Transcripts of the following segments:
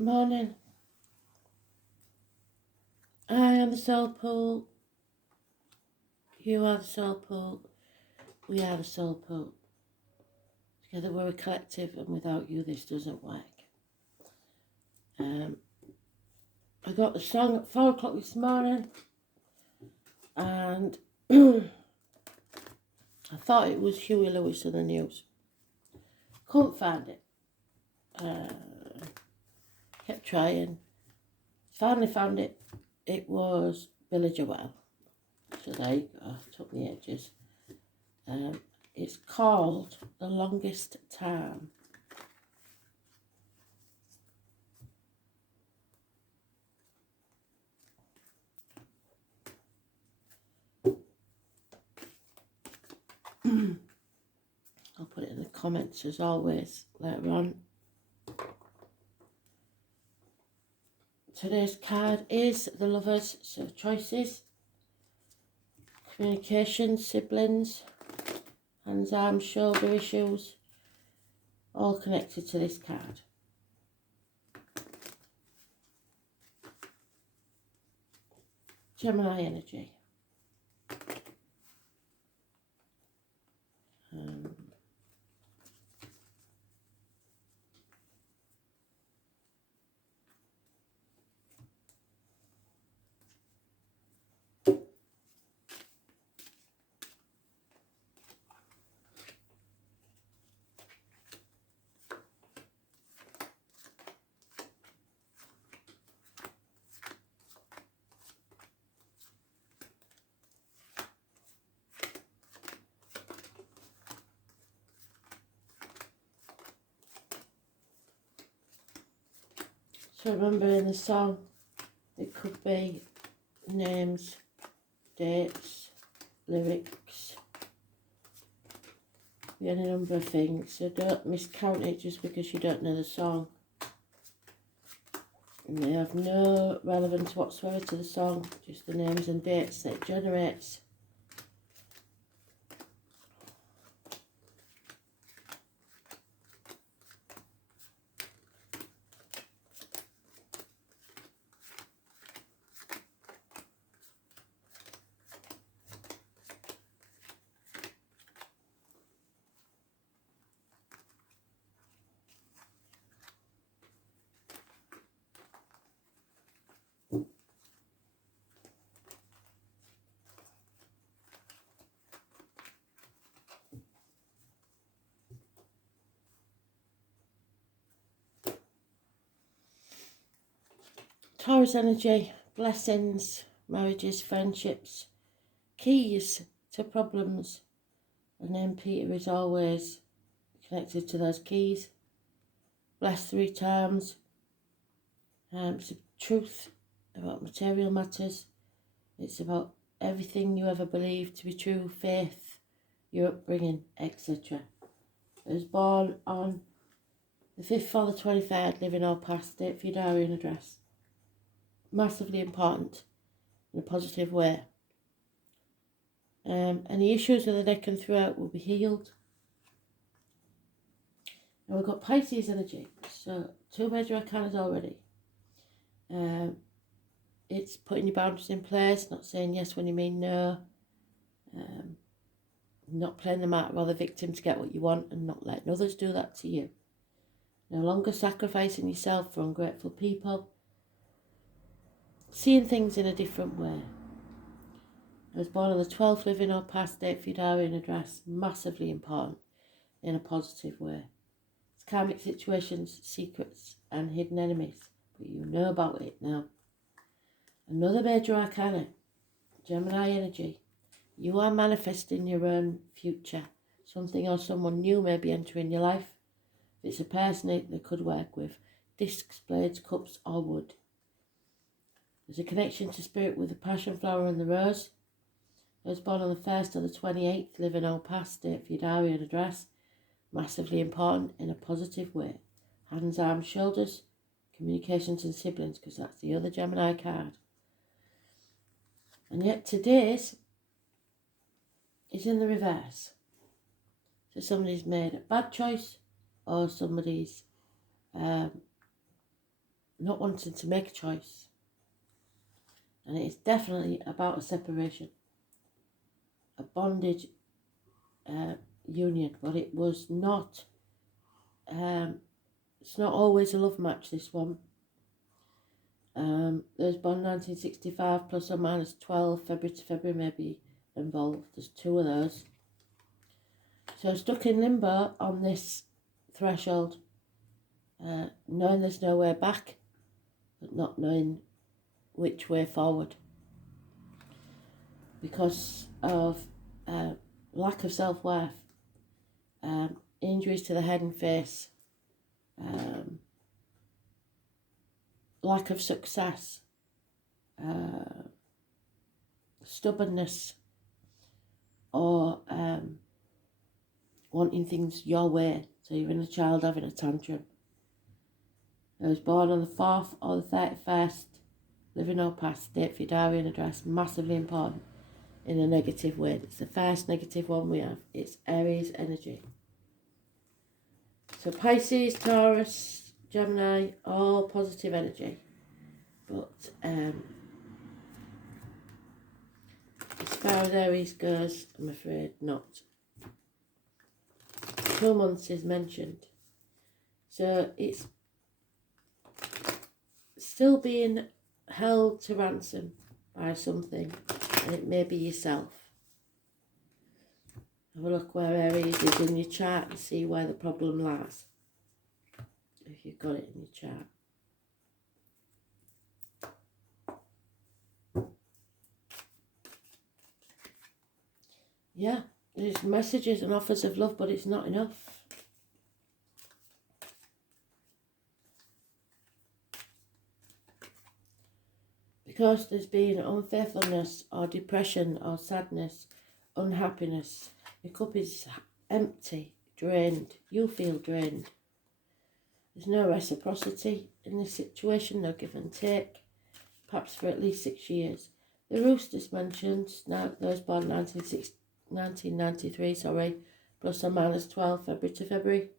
Morning. I am the soul pool. You are the soul pool. We are the soul pool. Together we're a collective, and without you this doesn't work. I got the song at 4 o'clock this morning, and I thought it was Huey Lewis in the News. Couldn't find it. Kept trying. Finally found it. It was Billy Joel. So there you go. Took me ages. It's called The Longest Time. I'll put it in the comments as always later on. Today's card is the Lovers, so choices, communication, siblings, hands, arms, shoulder issues, all connected to this card. Gemini energy. So remember, in the song, it could be names, dates, lyrics, any number of things. So don't miscount it just because you don't know the song. And they have no relevance whatsoever to the song, just the names and dates that it generates. Taurus energy, blessings, marriages, friendships, keys to problems. The name Peter is always connected to those keys. Blessed 3 times. It's the truth about material matters. It's about everything you ever believed to be true, faith, your upbringing, etc. I was born on the 5th or the 23rd, living or past, date for your diary and address. Massively important in a positive way. Any issues with the neck and throat will be healed. And we've got Pisces energy, so 2 major arcanas already. It's putting your boundaries in place, not saying yes when you mean no, not playing the martyr or the victim to get what you want and not letting others do that to you. No longer sacrificing yourself for ungrateful people. Seeing things in a different way. I was born on the 12th, living or past, date for your diary and address. Massively important in a positive way. It's karmic situations, secrets and hidden enemies, but you know about it now. Another major arcana, Gemini energy. You are manifesting your own future. Something or someone new may be entering your life. If it's a person they could work with. Discs, blades, cups or wood. There's a connection to spirit with the passion flower and the rose. I was born on the 1st or the 28th, living or past, date for your diary and address. Massively important in a positive way. Hands, arms, shoulders, communications and siblings, because that's the other Gemini card. And yet today's is in the reverse. So somebody's made a bad choice or somebody's not wanting to make a choice. And it is definitely about a separation, a bondage union, but it was not, it's not always a love match, this one. There's born 1965 plus or minus 12, February to February maybe involved. There's 2 of those. So stuck in limbo on this threshold, knowing there's no way back, but not knowing which way forward. Because of lack of self-worth, injuries to the head and face, lack of success, stubbornness, or wanting things your way. So even a child having a tantrum. I was born on the 4th or the 31st, living or past, date for your diary and address, massively important in a negative way. It's the first negative one we have. It's Aries energy. So Pisces, Taurus, Gemini, all positive energy. But as far as Aries goes, I'm afraid not. 2 months is mentioned. So it's still being held to ransom by something, and it may be yourself. Have a look where Aries is in your chart and see where the problem lies, if you've got it in your chart. Yeah, there's messages and offers of love, but it's not enough. Because there's been unfaithfulness or depression or sadness, unhappiness. Your cup is empty, drained. You feel drained. There's no reciprocity in this situation, no give and take, perhaps for at least 6 years. The Roosters mentioned, now those born 1993, plus or minus 12, February to February.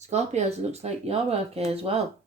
Scorpios, looks like you're okay as well.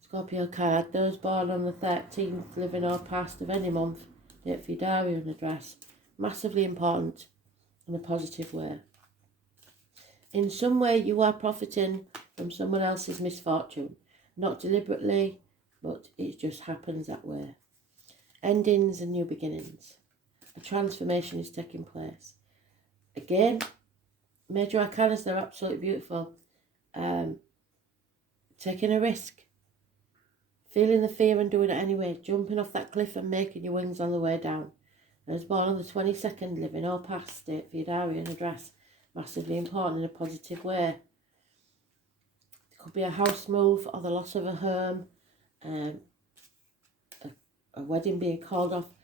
Scorpio card, those born on the 13th, living or past of any month, date for your diary and address. Massively important in a positive way. In some way you are profiting from someone else's misfortune. Not deliberately, but it just happens that way. Endings and new beginnings. A transformation is taking place. Again, major arcanas, they're absolutely beautiful. Taking a risk. Feeling the fear and doing it anyway. Jumping off that cliff and making your wings on the way down. I was born on the 22nd, living or past, date for your diary and address. Massively important in a positive way. It could be a house move or the loss of a home. A wedding being called off.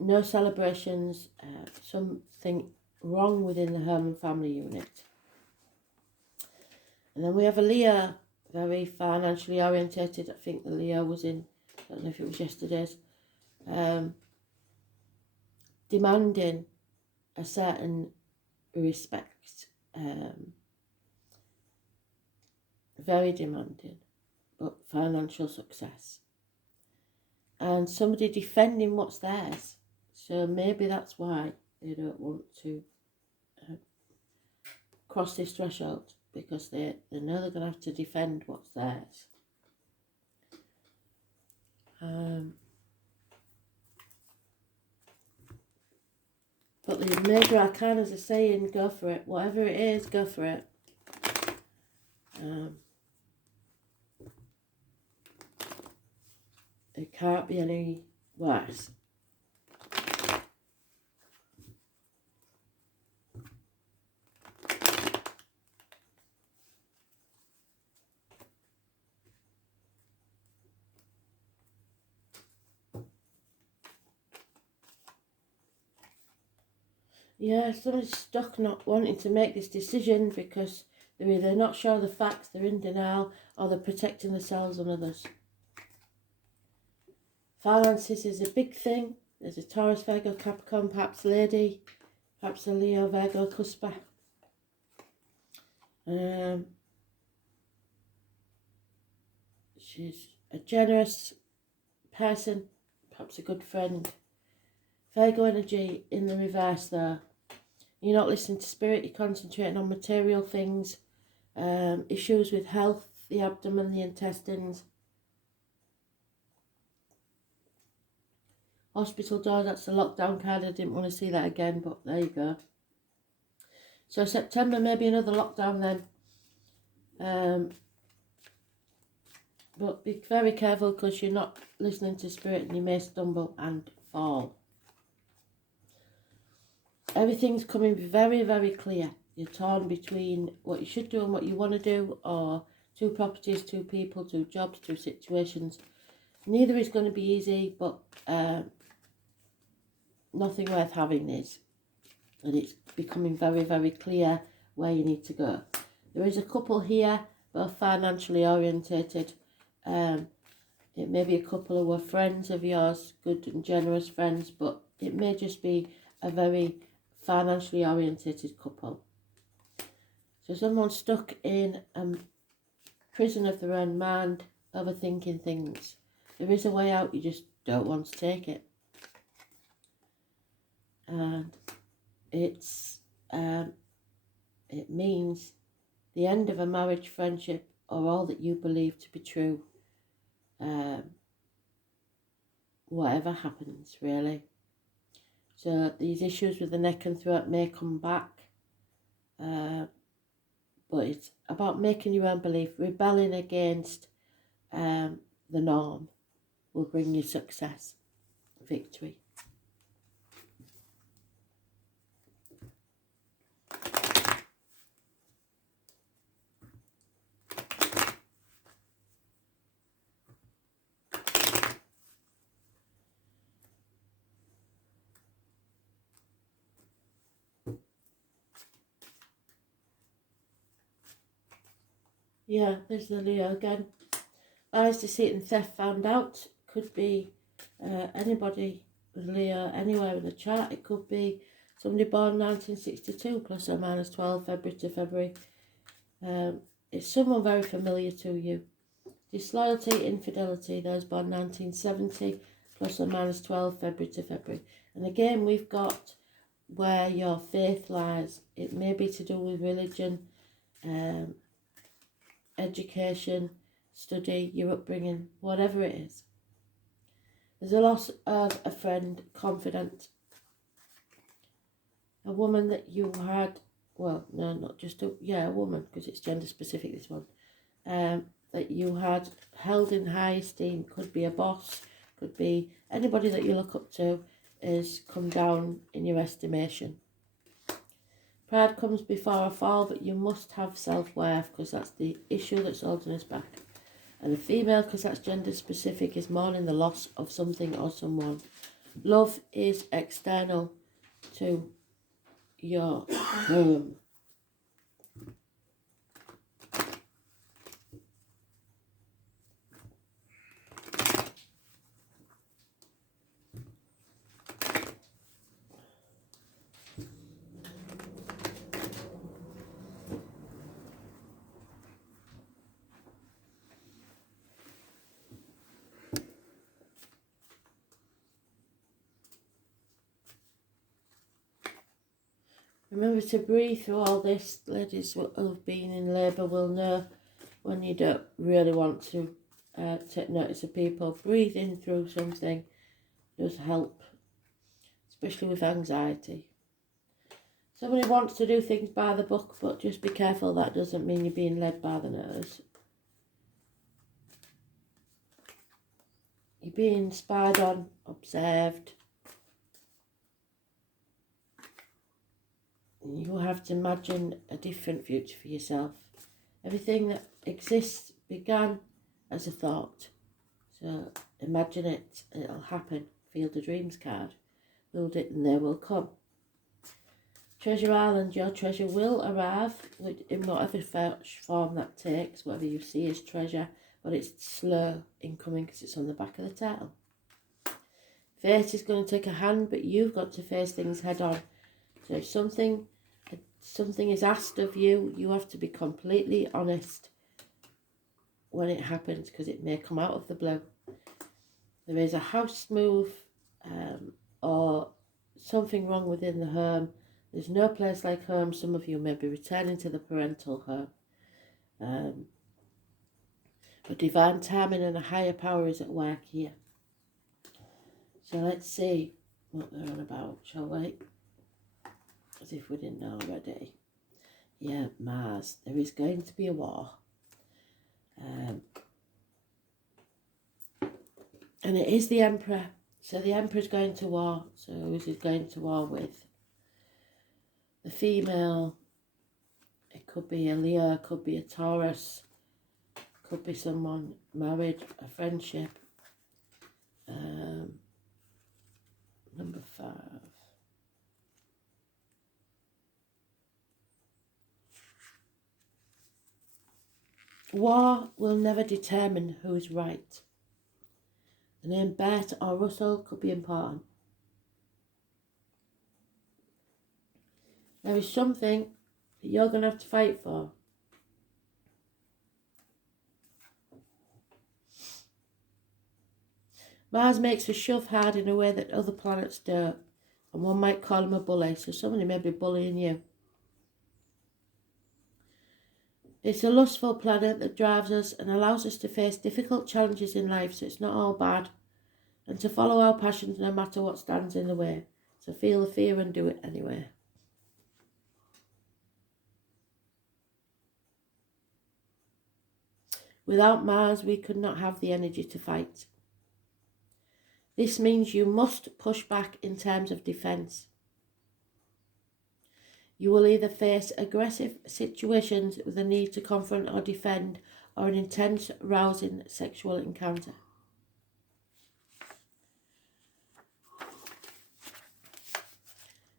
No celebrations. Something wrong within the home and family unit. And then we have a Leo. Very financially orientated. I think the Leo was in, I don't know if it was yesterday's, demanding a certain respect, very demanding, but financial success. And somebody defending what's theirs. So maybe that's why they don't want to cross this threshold, because they know they're going to have to defend what's theirs. But the major arcanas are saying, go for it. Whatever it is, go for it. It can't be any worse. Yeah, someone's stuck not wanting to make this decision because they're either not sure of the facts, they're in denial, or they're protecting themselves and others. Finances is a big thing. There's a Taurus, Virgo, Capricorn, perhaps lady, perhaps a Leo, Virgo, Cuspa. She's a generous person, perhaps a good friend. Virgo energy in the reverse there. You're not listening to spirit, you're concentrating on material things, issues with health, the abdomen, the intestines. Hospital door, that's the lockdown card. I didn't want to see that again, but there you go. So September, maybe another lockdown then. But be very careful because you're not listening to spirit and you may stumble and fall. Everything's coming very, very clear. You're torn between what you should do and what you want to do, or two properties, two people, two jobs, two situations. Neither is going to be easy, but nothing worth having is. And it's becoming very, very clear where you need to go. There is a couple here, both financially orientated. It may be a couple who are friends of yours, good and generous friends, but it may just be a very financially orientated couple. So someone's stuck in a prison of their own mind, overthinking things. There is a way out, you just don't want to take it. And it means the end of a marriage, friendship, or all that you believe to be true. Whatever happens, really. So these issues with the neck and throat may come back, but it's about making your own belief. Rebelling against the norm will bring you success, victory. Yeah, there's the Leo again. Lies, deceit and theft found out. Could be anybody with Leo anywhere in the chart. It could be somebody born 1962 plus or minus 12 February to February. It's someone very familiar to you. Disloyalty, infidelity, those born 1970 plus or minus 12 February to February. And again, we've got where your faith lies. It may be to do with religion, education, study, your upbringing, whatever it is. There's a loss of a friend, confidant, a woman that you had, well, no, not just a woman, because it's gender specific, this one, that you had held in high esteem. Could be a boss, could be anybody that you look up to, is come down in your estimation. Pride comes before a fall, but you must have self-worth, because that's the issue that's holding us back. And the female, because that's gender specific, is mourning the loss of something or someone. Love is external to your home. Remember to breathe through all this. Ladies who have been in labour will know when you don't really want to take notice of people. Breathing through something does help, especially with anxiety. Somebody wants to do things by the book, but just be careful. That doesn't mean you're being led by the nose. You're being spied on, observed. You have to imagine a different future for yourself. Everything that exists began as a thought. So imagine it, it'll happen. Field of Dreams card. Build it and they will come. Treasure Island, your treasure will arrive in whatever form that takes, whatever you see as treasure, but it's slow in coming because it's on the back of the title. Fate is going to take a hand, but you've got to face things head on. So if something something is asked of you, you have to be completely honest when it happens, because it may come out of the blue. There is a house move or something wrong within the home. There's no place like home. Some of you may be returning to the parental home. But divine timing and a higher power is at work here. So let's see what they're on about, shall we? As if we didn't know already. Yeah, Mars. There is going to be a war. And it is the Emperor. So the Emperor's going to war. So who is he going to war with? The female. It could be a Leo, it could be a Taurus. Could be someone married, a friendship. Number 5. War will never determine who is right. The name Bert or Russell could be important. There is something that you're going to have to fight for. Mars makes us shove hard in a way that other planets don't. And one might call him a bully, so somebody may be bullying you. It's a lustful planet that drives us and allows us to face difficult challenges in life, so it's not all bad. And to follow our passions no matter what stands in the way. So feel the fear and do it anyway. Without Mars, we could not have the energy to fight. This means you must push back in terms of defence. You will either face aggressive situations with a need to confront or defend, or an intense, rousing sexual encounter.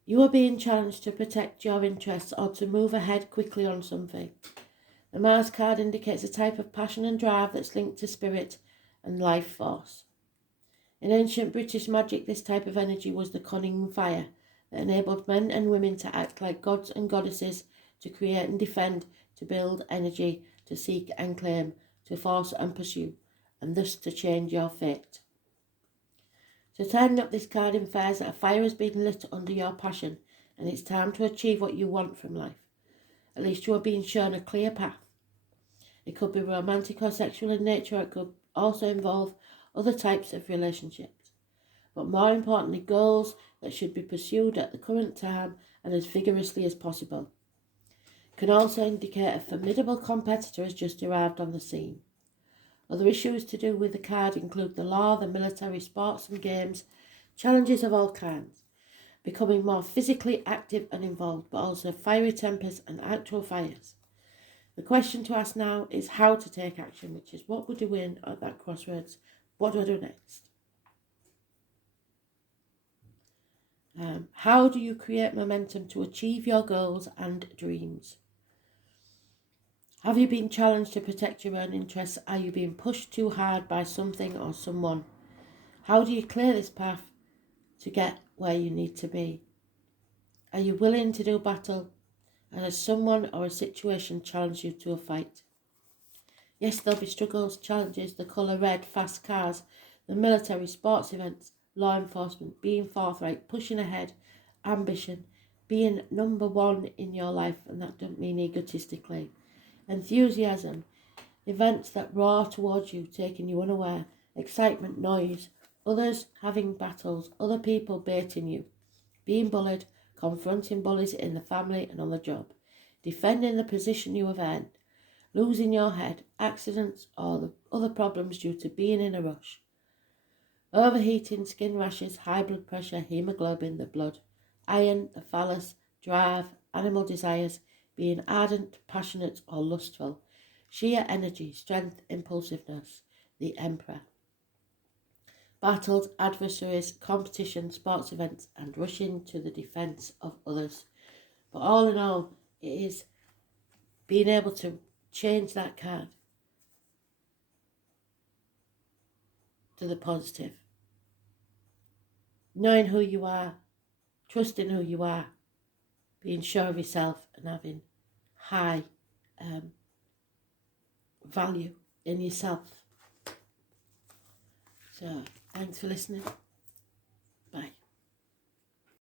You are being challenged to protect your interests or to move ahead quickly on something. The Mars card indicates a type of passion and drive that's linked to spirit and life force. In ancient British magic, this type of energy was the cunning fire that enabled men and women to act like gods and goddesses, to create and defend, to build energy, to seek and claim, to force and pursue, and thus to change your fate. So turning up this card infers that a fire has been lit under your passion, and it's time to achieve what you want from life. At least you are being shown a clear path. It could be romantic or sexual in nature, or it could also involve other types of relationships. But more importantly, goals that should be pursued at the current time and as vigorously as possible. It can also indicate a formidable competitor has just arrived on the scene. Other issues to do with the card include the law, the military, sports and games, challenges of all kinds, becoming more physically active and involved, but also fiery tempers and actual fires. The question to ask now is how to take action, which is what we're doing at that crossroads. What do I do next? How do you create momentum to achieve your goals and dreams? Have you been challenged to protect your own interests? Are you being pushed too hard by something or someone? How do you clear this path to get where you need to be? Are you willing to do battle? And has someone or a situation challenged you to a fight? Yes, there'll be struggles, challenges, the colour red, fast cars, the military, sports events, law enforcement, being forthright, pushing ahead, ambition, being number one in your life, and that doesn't mean egotistically. Enthusiasm, events that roar towards you, taking you unaware, excitement, noise, others having battles, other people baiting you, being bullied, confronting bullies in the family and on the job, defending the position you have earned, losing your head, accidents or the other problems due to being in a rush, overheating, skin rashes, high blood pressure, hemoglobin, the blood, iron, the phallus, drive, animal desires, being ardent, passionate or lustful, sheer energy, strength, impulsiveness, the Emperor. Battles, adversaries, competition, sports events and rushing to the defence of others. But all in all, it is being able to change that card to the positive. Knowing who you are, trusting who you are, being sure of yourself and having high value in yourself. So, thanks for listening.